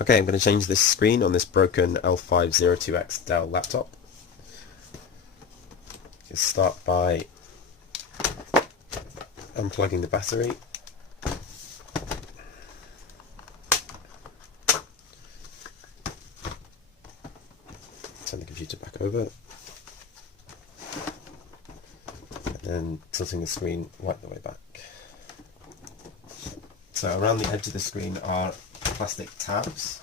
Okay, I'm going to change this screen on this broken L502X Dell laptop. Just start by unplugging the battery. Turn the computer back over. And then tilting the screen right the way back. So around the edge of the screen are plastic tabs.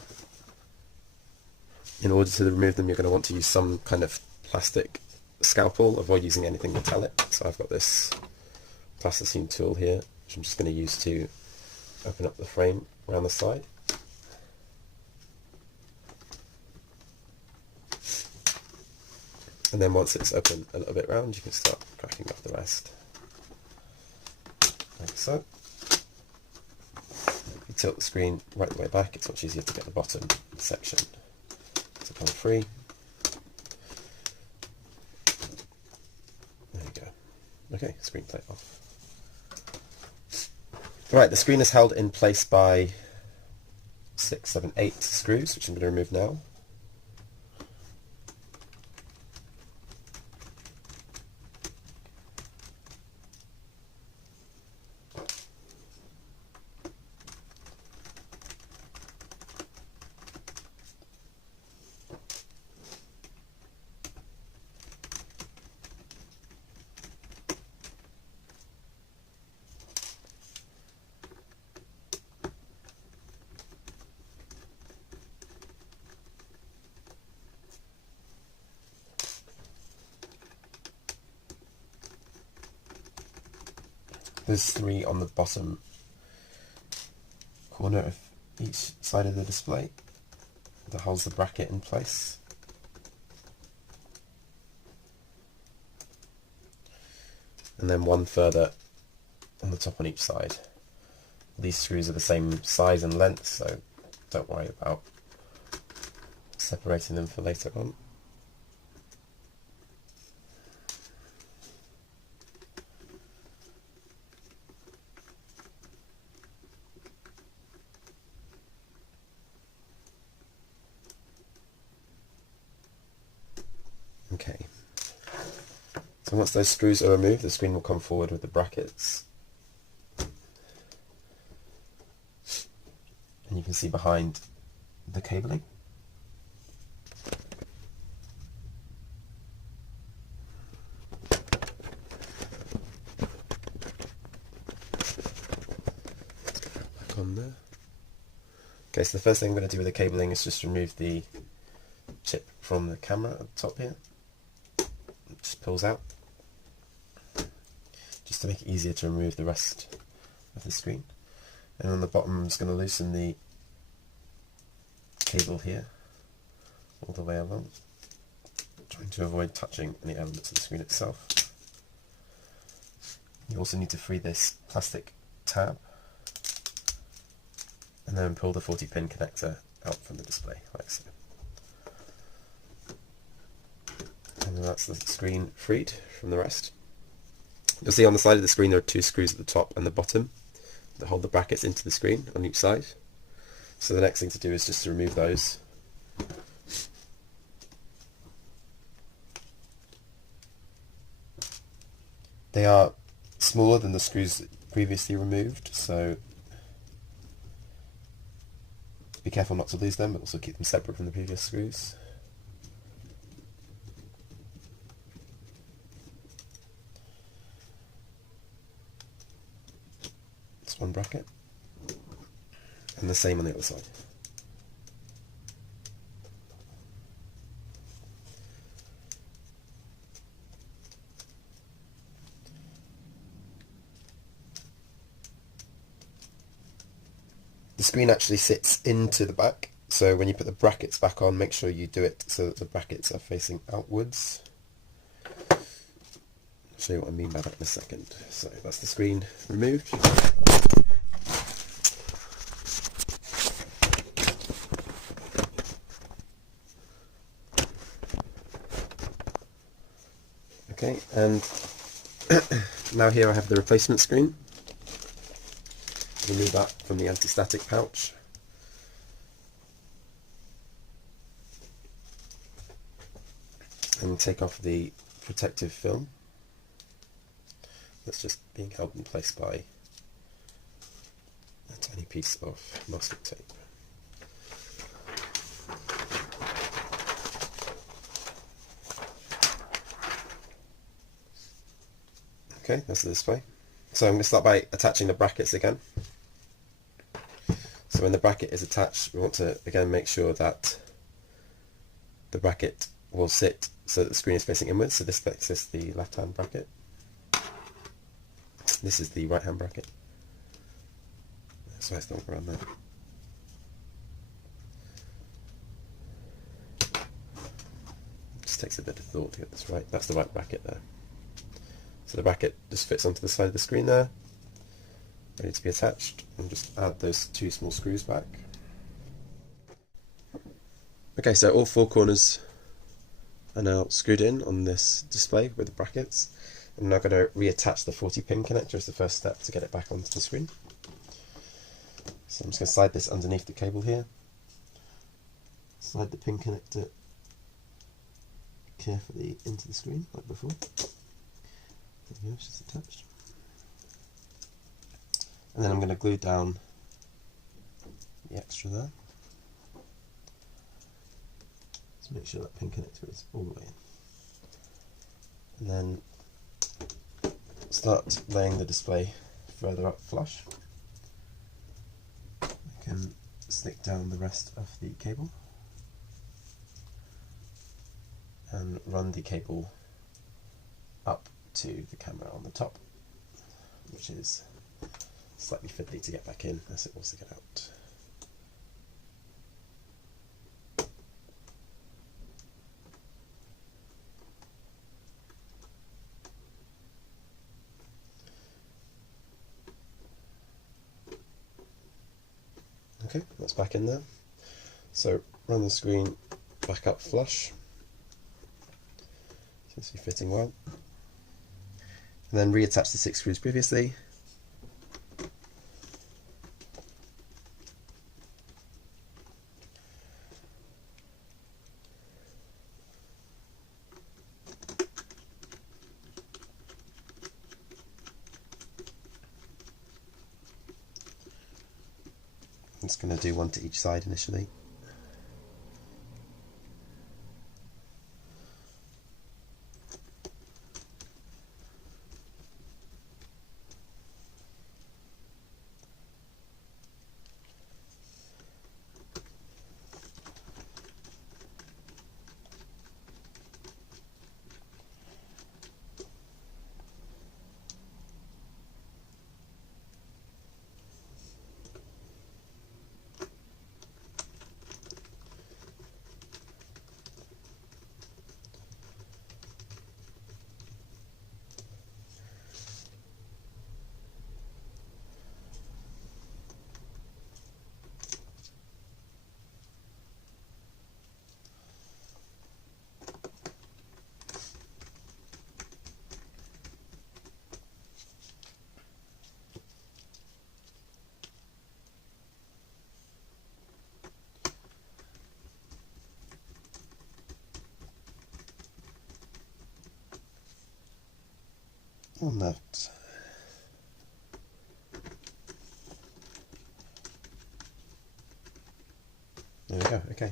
In order to remove them, you're going to want to use some kind of plastic scalpel. Avoid using anything metallic. So I've got this plasticine tool here, which I'm just going to use to open up the frame around the side. And then once it's open a little bit round, you can start cracking off the rest. Like so. If you tilt the screen right the way back, it's much easier to get the bottom section to come free. There you go. Okay, screen plate off. Right, the screen is held in place by 6, 7, 8 screws, which I'm going to remove now. There's 3 on the bottom corner of each side of the display that holds the bracket in place. And then 1 further on the top on each side. These screws are the same size and length, so don't worry about separating them for later on. Okay, so once those screws are removed, the screen will come forward with the brackets. And you can see behind the cabling. Back on there. Okay, so the first thing I'm going to do with the cabling is just remove the chip from the camera at the top here. It just pulls out, just to make it easier to remove the rest of the screen. And on the bottom I'm just going to loosen the cable here all the way along, trying to avoid touching any elements of the screen itself. You also need to free this plastic tab and then pull the 40-pin connector out from the display, like so. And then that's the screen freed from the rest. You'll see on the side of the screen there are 2 screws at the top and the bottom that hold the brackets into the screen on each side. So the next thing to do is just to remove those. They are smaller than the screws previously removed, so be careful not to lose them, but also keep them separate from the previous screws. That's one bracket, and the same on the other side. The screen actually sits into the back, so when you put the brackets back on, make sure you do it so that the brackets are facing outwards. I'll show you what I mean by that in a second. So that's the screen removed. Okay, and now here I have the replacement screen. Remove that from the anti-static pouch. and take off the protective film that's just being held in place by a tiny piece of masking tape. Okay, that's the display. So I'm going to start by attaching the brackets again. So when the bracket is attached, we want to again make sure that the bracket will sit so that the screen is facing inwards. So this is the left hand bracket. This is the right hand bracket. So I still around there. Just takes a bit of thought to get this right. That's the right bracket there. So the bracket just fits onto the side of the screen there, ready to be attached, and just add those two small screws back. Okay, so all four corners are now screwed in on this display with the brackets. I'm now going to reattach the 40-pin connector as the first step to get it back onto the screen. So I'm just going to slide this underneath the cable here, slide the pin connector carefully into the screen like before. There we go, it's just attached. And then I'm going to glue down the extra there. Just make sure that pin connector is all the way in. And then start laying the display further up flush. I can stick down the rest of the cable and run the cable up to the camera on the top, which is slightly fiddly to get back in as it was to get out. Okay, that's back in there. So run the screen back up flush. Seems to be fitting well. And then reattach the 6 screws previously. I'm just going to do one to each side initially. On that. There we go, okay.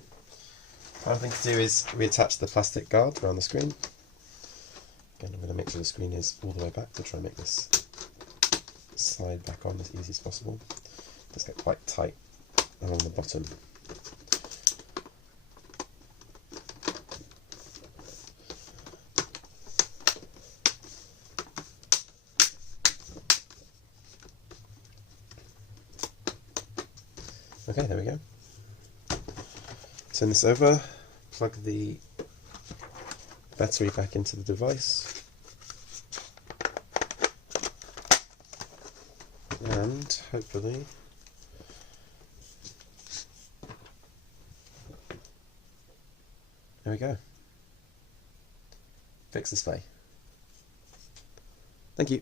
Final thing to do is reattach the plastic guard around the screen. Again, I'm going to make sure the screen is all the way back to try and make this slide back on as easy as possible. It does get quite tight along the bottom. Okay, there we go. Turn this over, plug the battery back into the device, and hopefully there we go. Fixed display. Thank you.